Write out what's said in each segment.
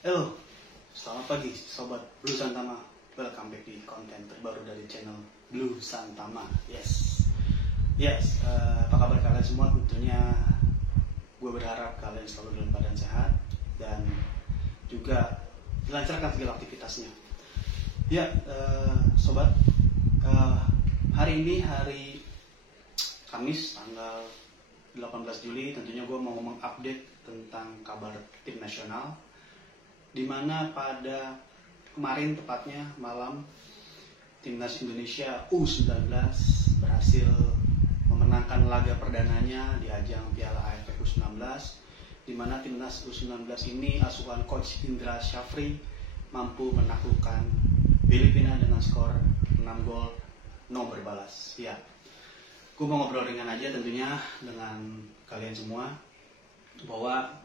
Halo, selamat pagi Sobat Blue Santama. Welcome back di konten terbaru dari channel Blue Santama. Yes, apa kabar kalian semua? Tentunya gue berharap kalian selalu dalam keadaan sehat dan juga dilancarkan segala aktivitasnya. Ya, Sobat, hari ini hari Kamis tanggal 18 Juli. Tentunya gue mau mengupdate tentang kabar tim nasional, dimana pada kemarin tepatnya malam Timnas Indonesia U19 berhasil memenangkan laga perdananya di ajang Piala AFF U19, dimana Timnas U19 ini asuhan Coach Indra Syafri mampu menaklukkan Filipina dengan skor 6 gol no berbalas. Ya, gue mau ngobrol ringan aja tentunya dengan kalian semua bahwa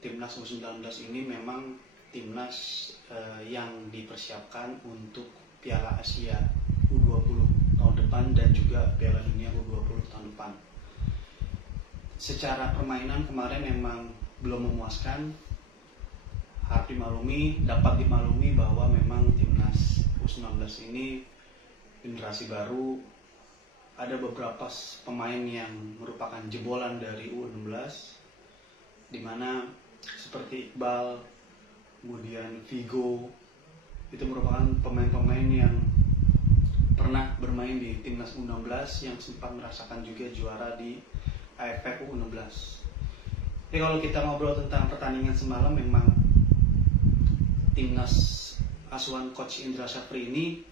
Timnas U19 ini memang timnas yang dipersiapkan untuk Piala Asia U20 tahun depan dan juga Piala Dunia U20 tahun depan. Secara permainan kemarin memang belum memuaskan. Dapat dimaklumi bahwa memang Timnas U19 ini generasi baru. Ada beberapa pemain yang merupakan jebolan dari U16, dimana seperti Iqbal, kemudian Vigo, itu merupakan pemain-pemain yang pernah bermain di Timnas U16 yang sempat merasakan juga juara di AFF U16. Jadi kalau kita ngobrol tentang pertandingan semalam, memang Timnas asuhan Coach Indra Syafri ini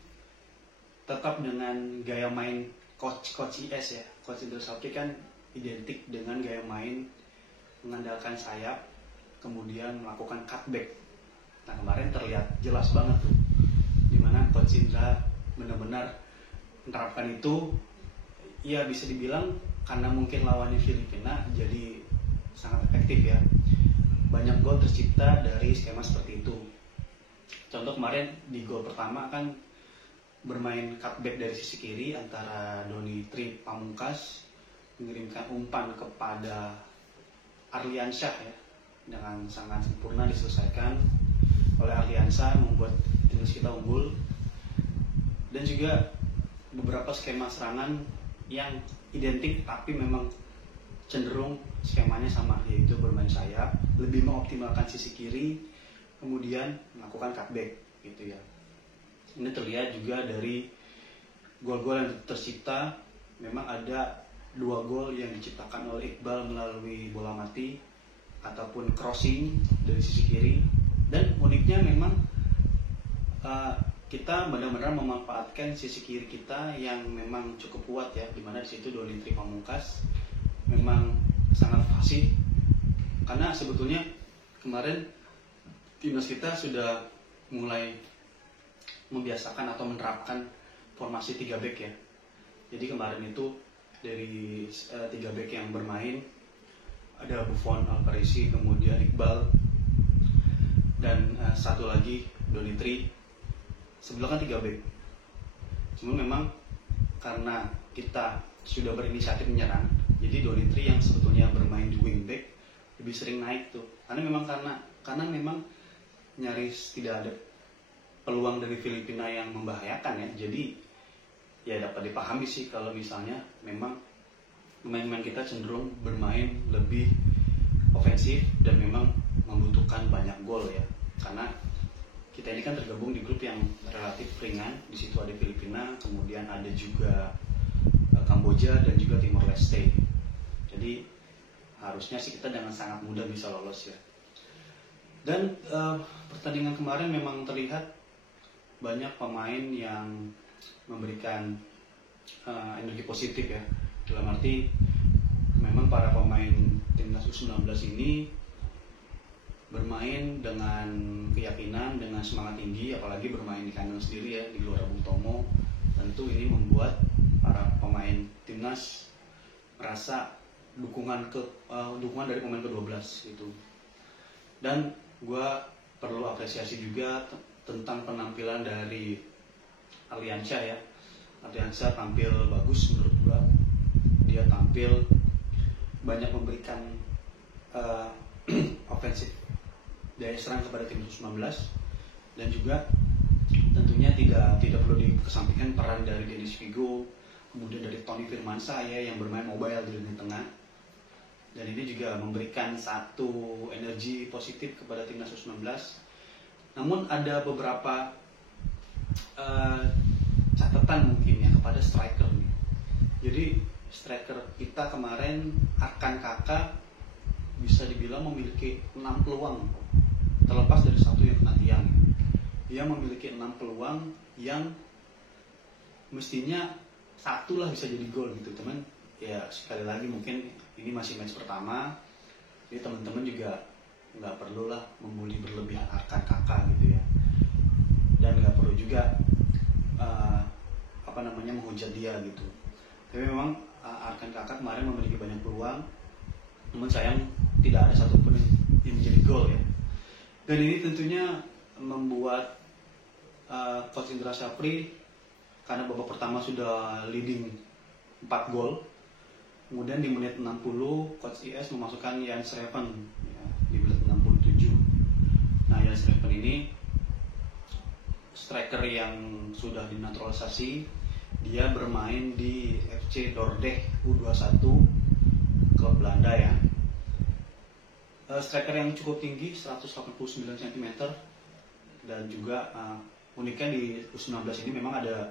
tetap dengan gaya main Coach IS ya. Coach Indra Syafri kan identik dengan gaya main mengandalkan sayap, kemudian melakukan cutback. Nah, kemarin terlihat jelas banget tuh, dimana Coach Indra benar-benar menerapkan itu. Ya bisa dibilang karena mungkin lawannya Filipina, jadi sangat efektif ya. Banyak gol tercipta dari skema seperti itu. Contoh kemarin di gol pertama kan bermain cutback dari sisi kiri antara Doni Tri Pamungkas mengirimkan umpan kepada Arliansyah ya, dengan sangat sempurna diselesaikan oleh Arliansyah, membuat timnas kita unggul. Dan juga beberapa skema serangan yang identik tapi memang cenderung skemanya sama, yaitu bermain sayap, lebih mengoptimalkan sisi kiri, kemudian melakukan cutback gitu ya. Ini terlihat juga dari gol-gol yang tercipta. Memang ada 2 gol yang diciptakan oleh Iqbal melalui bola mati ataupun crossing dari sisi kiri. Dan uniknya memang kita benar-benar memanfaatkan sisi kiri kita yang memang cukup kuat ya, dimana di situ Doni Tri Pamungkas memang sangat fasih. Karena sebetulnya kemarin timnas kita sudah mulai membiasakan atau menerapkan formasi 3 back ya. Jadi kemarin itu dari 3 back yang bermain ada Buffon, Alvarez, kemudian Iqbal, dan satu lagi Doni Tri. Sebelah kan 3 back. Cuma memang karena kita sudah berinisiatif menyerang, jadi Doni Tri yang sebetulnya bermain di wing back lebih sering naik tuh. Karena memang nyaris tidak ada peluang dari Filipina yang membahayakan ya. Jadi ya dapat dipahami sih kalau misalnya memang pemain-pemain kita cenderung bermain lebih ofensif dan memang membutuhkan banyak gol ya. Karena kita ini kan tergabung di grup yang relatif ringan. Di situ ada Filipina, kemudian ada juga Kamboja dan juga Timor Leste. Jadi harusnya sih kita dengan sangat mudah bisa lolos ya. Dan pertandingan kemarin memang terlihat banyak pemain yang memberikan energi positif ya. Dalam arti memang para pemain Timnas U19 ini bermain dengan keyakinan, dengan semangat tinggi, apalagi bermain di kandang sendiri ya, di Gelora Bung Tomo. Tentu ini membuat para pemain Timnas merasa dukungan dari pemain ke-12 itu. Dan gue perlu apresiasi juga tentang penampilan dari Arliansyah ya. Arliansyah tampil bagus menurut gue. Dia tampil banyak memberikan offensive daya serang kepada tim U19, dan juga tentunya tidak perlu dikesampingkan peran dari Dennis Figo, kemudian dari Tony Firmansyah ya yang bermain mobile di lini tengah, dan ini juga memberikan satu energi positif kepada timnas U19. Namun ada beberapa catatan mungkin ya kepada striker nih. Jadi striker kita kemarin Arkan Kakak bisa dibilang memiliki 6 peluang, terlepas dari satu yang kena tiang. Dia memiliki 6 peluang yang mestinya satu lah bisa jadi gol gitu teman. Ya sekali lagi mungkin ini masih match pertama, jadi teman-teman juga nggak perlu lah membuli berlebihan Arkan Kakak gitu ya, dan nggak perlu juga menghujat dia gitu. Tapi memang Arkan Kakak kemarin memiliki banyak peluang, namun sayang tidak ada satupun yang menjadi gol ya. Dan ini tentunya membuat Coach Indra Syafri, karena babak pertama sudah leading 4 gol, kemudian di menit 60 Coach IS memasukkan Jens Reven ya, di menit 67. Nah Jens Reven ini striker yang sudah dinaturalisasi, dia bermain di FC Dordrecht U21 klub Belanda ya. Striker yang cukup tinggi 189 cm, dan juga uniknya di U19 ini memang ada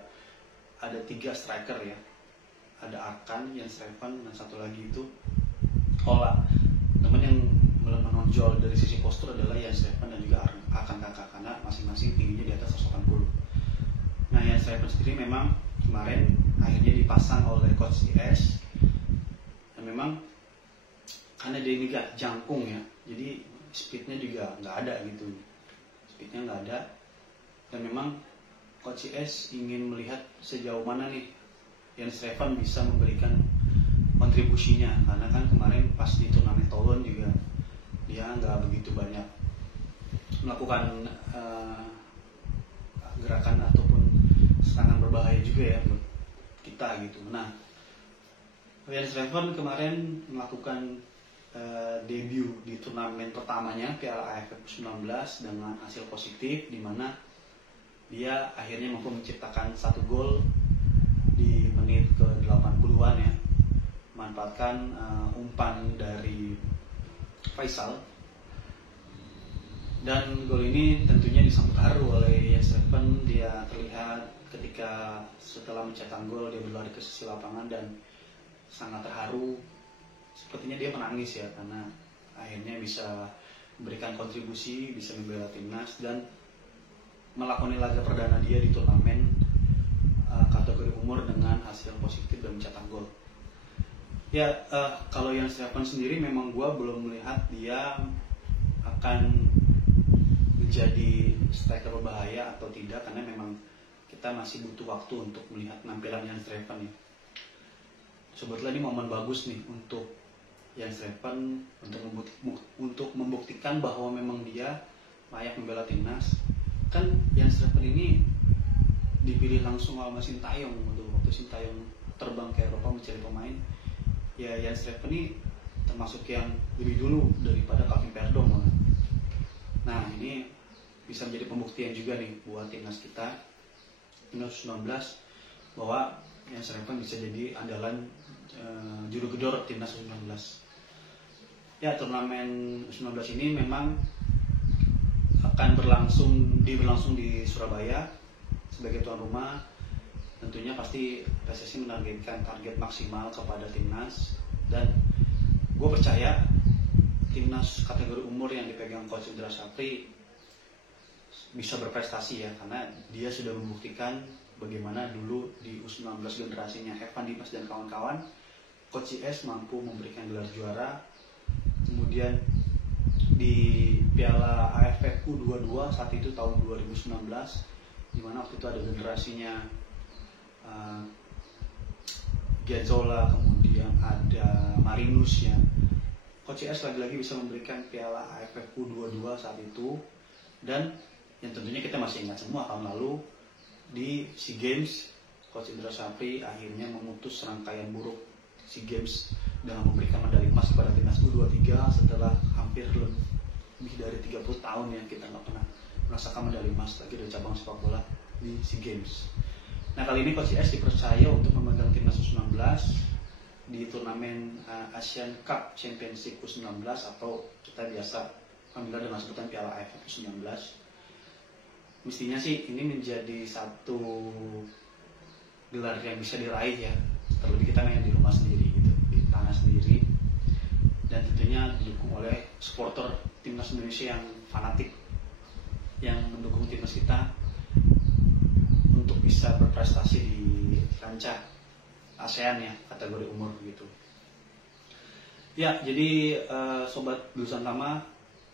3 striker ya. Ada Arkan, Jens Reven, dan satu lagi itu Ola. Namun yang menonjol dari sisi postur adalah Jens Reven dan juga Arkan Kakak, karena masing-masing tingginya di atas 180. Nah Jens Reven sendiri memang kemarin akhirnya dipasang oleh Coach IS, dan memang karena dia ini gak jangkung ya, jadi speednya juga nggak ada gitu, speednya nggak ada. Dan memang Coach IS ingin melihat sejauh mana nih Jens Reven bisa memberikan kontribusinya, karena kan kemarin pas di turnamen Toulon juga dia nggak begitu banyak melakukan gerakan ataupun serangan berbahaya juga ya buat kita gitu. Nah Jens Reven kemarin melakukan debut di turnamen pertamanya Piala AFF U19 dengan hasil positif, di mana dia akhirnya mampu menciptakan 1 gol di menit ke-80-an ya, memanfaatkan umpan dari Faisal. Dan gol ini tentunya disambut haru oleh Jens Reven. Dia terlihat ketika setelah mencetak gol dia berlari ke sisi lapangan dan sangat terharu. Sepertinya dia menangis ya, karena akhirnya bisa memberikan kontribusi, bisa membela timnas, dan melakoni laga perdana dia di turnamen kategori umur dengan hasil positif dan mencetak gol. Ya kalau Jens Reven sendiri memang gue belum melihat dia akan menjadi striker berbahaya atau tidak, karena memang kita masih butuh waktu untuk melihat penampilan Jens Reven ya. Sebetulnya ini momen bagus nih untuk Jens Reven untuk membuktikan bahwa memang dia layak membela timnas. Kan Jens Reven ini dipilih langsung sama Sintayong waktu Sintayong terbang ke Eropa mencari pemain. Ya Jens Reven ini termasuk yang lebih dulu daripada Calvin Perdom. Nah ini bisa menjadi pembuktian juga nih buat timnas kita, timnas U19, bahwa Jens Reven bisa jadi andalan juru gedor timnas U19. Ya turnamen U19 ini memang akan berlangsung di Surabaya sebagai tuan rumah. Tentunya pasti PSSI menargetkan target maksimal kepada timnas, dan gue percaya timnas kategori umur yang dipegang Coach Indra Syafri bisa berprestasi ya, karena dia sudah membuktikan bagaimana dulu di U19 generasinya Evan Dimas dan kawan-kawan, Coach IS mampu memberikan gelar juara. Kemudian di Piala AFF U22 saat itu tahun 2019, di mana waktu itu ada generasinya Giazzola, kemudian ada Marinus ya. Coach IS lagi-lagi bisa memberikan Piala AFF U22 saat itu, dan yang tentunya kita masih ingat semua tahun lalu di SEA Games, Coach Indra Syafri akhirnya memutus rangkaian buruk SEA Games dengan memberikan medali emas kepada timnas U23 setelah hampir lebih dari 30 tahun ya kita nggak pernah merasakan medali emas lagi dari cabang sepak bola di SEA Games. Nah kali ini Coach IS dipercaya untuk memegang timnas U19 di turnamen Asian Cup Championship U19 atau kita biasa familiar dengan sebutan Piala AFF U19. Mestinya sih ini menjadi satu gelar yang bisa diraih ya, terlebih kita main di rumah sendiri gitu, di tanah sendiri, dan tentunya didukung oleh supporter timnas Indonesia yang fanatik yang mendukung timnas kita untuk bisa berprestasi di kancah ASEAN ya, kategori umur gitu. Ya, jadi Sobat Blusantama,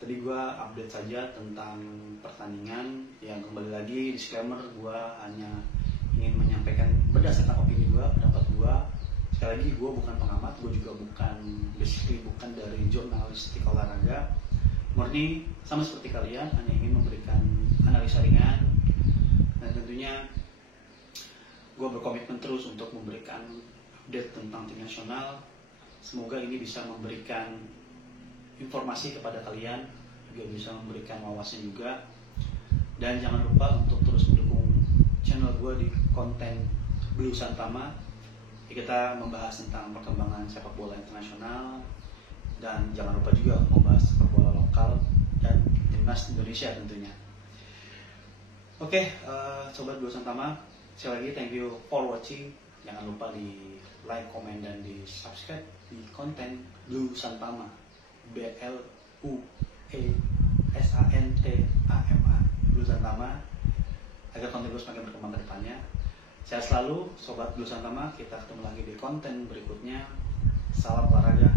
tadi gue update saja tentang pertandingan. Yang kembali lagi disclaimer, gue hanya ingin menyampaikan berdasarkan opini gue, pendapat gue. Sekali lagi gue bukan pengamat, gue juga bukan dari jurnalistik olahraga. Murni sama seperti kalian, hanya ingin memberikan analisa ringan, dan tentunya gue berkomitmen terus untuk memberikan update tentang tim nasional. Semoga ini bisa memberikan informasi kepada kalian, juga bisa memberikan wawasan juga. Dan jangan lupa untuk terus mendukung channel gue di konten Blusantama. Kita membahas tentang perkembangan sepak bola internasional, dan jangan lupa juga membahas sepak bola lokal dan timnas Indonesia tentunya. Oke, Sobat Blusantama, sekali lagi thank you for watching. Jangan lupa di like, comment, dan di subscribe di konten Blusantama, BLUESANTAMA, Blusantama, agar konten gue semakin berkembang ke depannya. Sehat selalu Sobat Blusantama, kita ketemu lagi di konten berikutnya. Salam olahraga,